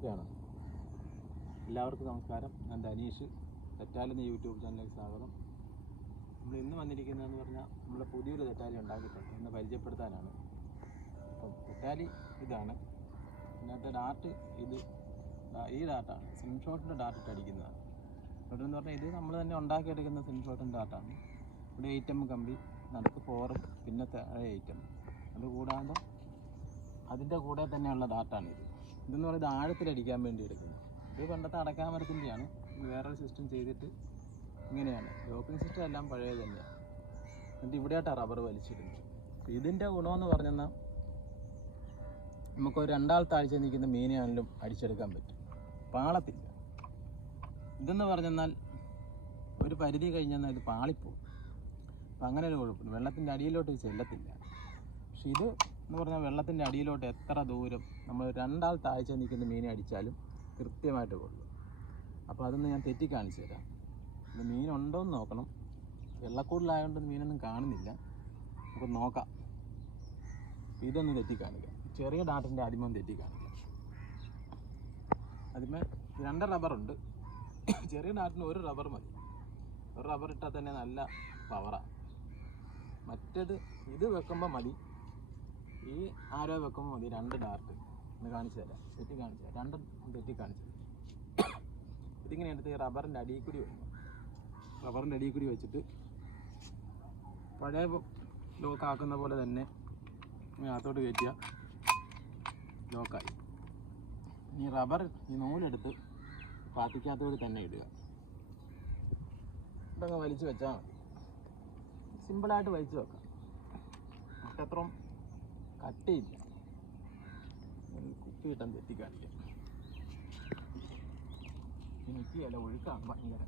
ഓക്കെയാണ്. എല്ലാവർക്കും നമസ്കാരം. ഞാൻ ധനീഷ്. തെറ്റാലെന്ന യൂട്യൂബ് ചാനലിലേക്ക് സ്വാഗതം. നമ്മൾ ഇന്ന് വന്നിരിക്കുന്നതെന്ന് പറഞ്ഞാൽ നമ്മൾ പുതിയൊരു തെറ്റാലി ഉണ്ടാക്കിയിട്ടുണ്ട്. ഇന്ന് പരിചയപ്പെടുത്താനാണ്. അപ്പം തെറ്റാലി ഇതാണ്. ഇതിനകത്ത് ഡാർട്ട് ഈ ഡാർട്ടാണ്. സിം ഷോട്ടിൻ്റെ ഡാർട്ടിട്ട് അടിക്കുന്നതാണ്. ഷോട്ടെന്ന് പറഞ്ഞാൽ ഇത് നമ്മൾ തന്നെ ഉണ്ടാക്കിയെടുക്കുന്ന സിം ഷോട്ടിൻ്റെ ഡാർട്ടാണ്. ഇവിടെ 8M കമ്പി, നടുക്ക് 4 പിന്നെ 8M. അതുകൂടാതെ അതിൻ്റെ കൂടെ തന്നെയുള്ള ഡാർട്ടാണിത്. ഇതെന്ന് പറയുന്നത് ആഴത്തിലടിക്കാൻ വേണ്ടി എടുക്കുന്നത്. ഇത് പണ്ടത്തെ അടക്കാമരത്തിൻ്റെയാണ്. വേറൊരു സിസ്റ്റം ചെയ്തിട്ട് ഇങ്ങനെയാണ്. ലോക്കിംഗ് സിസ്റ്റം എല്ലാം പഴയത് തന്നെയാണ്. എന്നിട്ട് ഇവിടെയായിട്ടാണ് റബ്ബർ വലിച്ചിടുന്നത്. ഇതിൻ്റെ ഗുണമെന്ന് പറഞ്ഞാൽ നമുക്കൊരു 2 ആൾ താഴ്ച നിൽക്കുന്ന മീനെയാണെങ്കിലും അടിച്ചെടുക്കാൻ പറ്റും, പാളത്തില്ല. ഇതെന്ന് പറഞ്ഞാൽ ഒരു പരിധി കഴിഞ്ഞാൽ ഇത് പാളിപ്പോകും. അപ്പം അങ്ങനെ ഒരു കുഴപ്പമില്ല. വെള്ളത്തിൻ്റെ അടിയിലോട്ട് ചെല്ലത്തില്ല. പക്ഷെ ഇത് എന്ന് പറഞ്ഞാൽ വെള്ളത്തിൻ്റെ അടിയിലോട്ട് എത്ര ദൂരം നമ്മൾ 2 ആൾ താഴ്ച നിൽക്കുന്ന മീനെ അടിച്ചാലും കൃത്യമായിട്ട് കൊള്ളും. അപ്പോൾ അതൊന്ന് ഞാൻ തെറ്റി കാണിച്ചു തരാം. ഇത് മീനുണ്ടോയെന്ന് നോക്കണം. വെള്ളക്കൂടിലായതുകൊണ്ട് മീനൊന്നും കാണുന്നില്ല. നമുക്ക് നോക്കാം. ഇതൊന്ന് തെറ്റി കാണിക്കാം. ചെറിയ ഡാർട്ടിൻ്റെ ആദ്യമൊന്ന് തെറ്റി കാണിക്കാം. ആദ്യമേ 2 റബ്ബറുണ്ട്. ചെറിയ ഡാർട്ടിന് 1 റബ്ബർ മതി. 1 റബ്ബർ ഇട്ടാൽ തന്നെ നല്ല പവറാണ്. മറ്റേത് ഇത് വെക്കുമ്പോൾ മതി, ഈ ആരോ വെക്കുമ്പോൾ മതി 2 ഡാർട്ട്. ഒന്ന് കാണിച്ചു തരാം. തെറ്റി കാണിച്ചു തരാം. 2 തെറ്റി കാണിച്ചു തരാം. ഇതിങ്ങനെ എടുത്ത് റബ്ബറിൻ്റെ അടിയിൽ കൂടി വെക്കണം. റബ്ബറിൻ്റെ അടിയിൽ കൂടി വെച്ചിട്ട് പഴയ ലോക്കാക്കുന്ന പോലെ തന്നെ അകത്തോട്ട് കയറ്റിയാൽ ലോക്കായി. ഈ റബ്ബർ ഈ നൂലെടുത്ത് പാത്തിക്കകത്തോട് തന്നെ ഇടുക. ഇതങ്ങ് വലിച്ചു വെച്ചാൽ മതി. സിമ്പിളായിട്ട് വലിച്ചു വെക്കാം. അത്രയും കട്ടിയില്ല. കുപ്പി കിട്ടാൻ തെറ്റി കാണിക്കാം. എനിക്കല്ല, ഒഴുക്കാണ് ഭയങ്കര.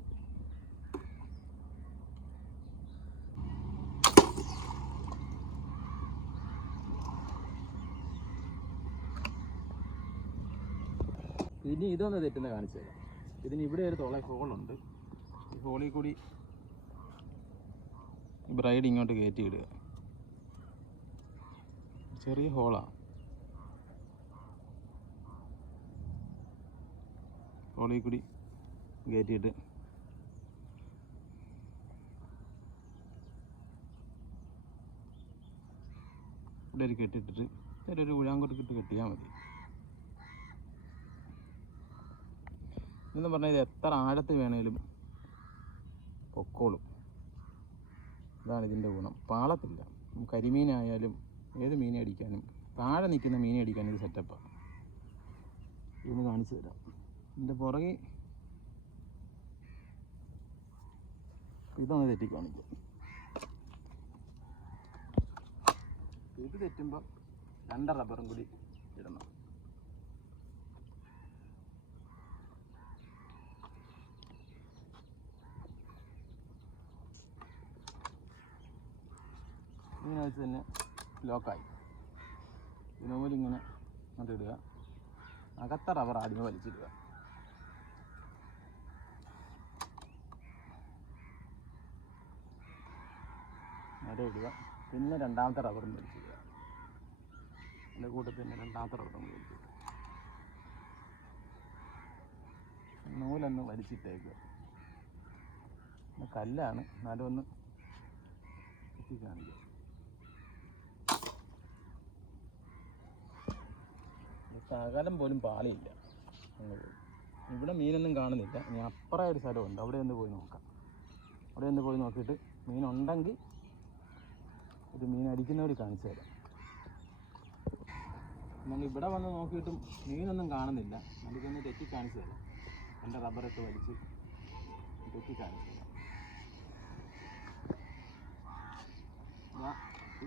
ഇനി ഇതൊന്ന് തെറ്റുന്ന കാണിച്ചു തരാം. ഇതിന് ഇവിടെ ഒരു ഹോളുണ്ട്. ഈ ഹോളിൽ കൂടി ബ്രൈഡ് ഇങ്ങോട്ട് കയറ്റി ഇടുക. ചെറിയ ഹോളാണ്. ഹോളിൽ കൂടി കയറ്റിയിട്ട് ഇവിടെ ഒരു കെട്ടിട്ടിട്ട് ഒരു ഉഴാങ്കോട്ട് കെട്ടിയാൽ മതി. ഇതെന്ന് പറഞ്ഞാൽ ഇത് എത്ര ആഴത്തിൽ വേണേലും പൊക്കോളും. ഇതാണ് ഇതിൻ്റെ ഗുണം. പാളത്തില്ല. കരിമീനായാലും ഏത് മീനെ അടിക്കാനും, താഴെ നിൽക്കുന്ന മീനെ അടിക്കാനും ഇത് സെറ്റപ്പാണ്. ഇതൊന്ന് കാണിച്ചു തരാം. ഇതിൻ്റെ പുറകെ ഇതൊന്ന് തെറ്റി കാണിക്കും. ഇത് തെറ്റുമ്പോൾ 2 റബ്ബറും കൂടി ഇടണം. ഇതിനെ വെച്ച് തന്നെ ലോക്കായി. ഇതിനോലിങ്ങനെ അങ്ങോട്ട് ഇടുക. അകത്ത റബ്ബർ ആദ്യമേ വലിച്ചിടുക. നേരെ ഇടുക. പിന്നെ 2ാമത്തെ റബ്ബറും വലിച്ചിടുക. അതിൻ്റെ കൂട്ടത്തിൽ തന്നെ 2ാമത്തെ റബ്ബറും വലിച്ചിടുക. നൂലൊന്ന് വലിച്ചിട്ടേക്കുക. കല്ലാണ്, എന്നാലും ഒന്ന് എത്തി കാണിക്കുക. സകലം പോലും പാളിയില്ല. ഇവിടെ മീനൊന്നും കാണുന്നില്ല. ഇനി അപ്പുറം ഒരു സ്ഥലമുണ്ട്, അവിടെ ഒന്ന് പോയി നോക്കാം. അവിടെ ഒന്ന് പോയി നോക്കിയിട്ട് മീനുണ്ടെങ്കിൽ ഒരു മീൻ അടിക്കുന്നവർ കാണിച്ചു തരാം. നമ്മൾ ഇവിടെ വന്ന് നോക്കിയിട്ടും മീനൊന്നും കാണുന്നില്ല. നമുക്കൊന്ന് തെറ്റി കാണിച്ചു തരാം. എൻ്റെ റബ്ബറിട്ട് വലിച്ച് തെറ്റി കാണിച്ചു തരാം.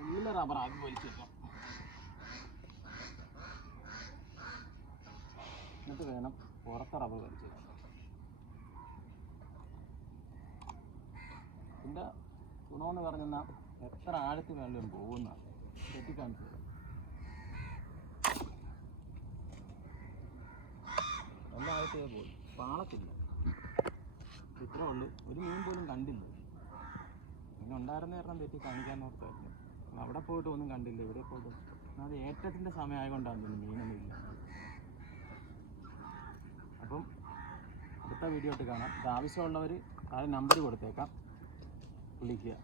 ഉള്ളിലെ റബ്ബർ ആദ്യം വലിച്ചിട്ടാം. എന്നിട്ട് വേണം പുറത്തെ റബ്ബർ വലിച്ചിടാൻ. ഇതിൻ്റെ ഗുണമെന്ന് പറഞ്ഞാൽ എത്ര ആഴത്തിൽ വേണമെങ്കിലും പോകുന്നതാണ്. തെറ്റി കാണിച്ചു തരാം. നല്ല ആഴത്തേ പോയി, പാളത്തില്ല. ഇത്രേ ഉള്ളൂ. ഒരു മീൻ പോലും കണ്ടില്ല. മീൻ ഉണ്ടായിരുന്ന കാരണം തെറ്റി കാണിക്കാൻ നോക്കായിരുന്നു. അവിടെ പോയിട്ട് ഒന്നും കണ്ടില്ല. ഇവിടെ പോയിട്ട് അത് ഏറ്റത്തിൻ്റെ സമയമായതുകൊണ്ടാണ് തോന്നുന്നു മീനൊന്നും ഇല്ല. അടുത്ത വീഡിയോ ആയിട്ട് കാണാം. ഇത് ആവശ്യമുള്ളവർ താഴെ നമ്പർ കൊടുത്തേക്കാം, വിളിക്കുക.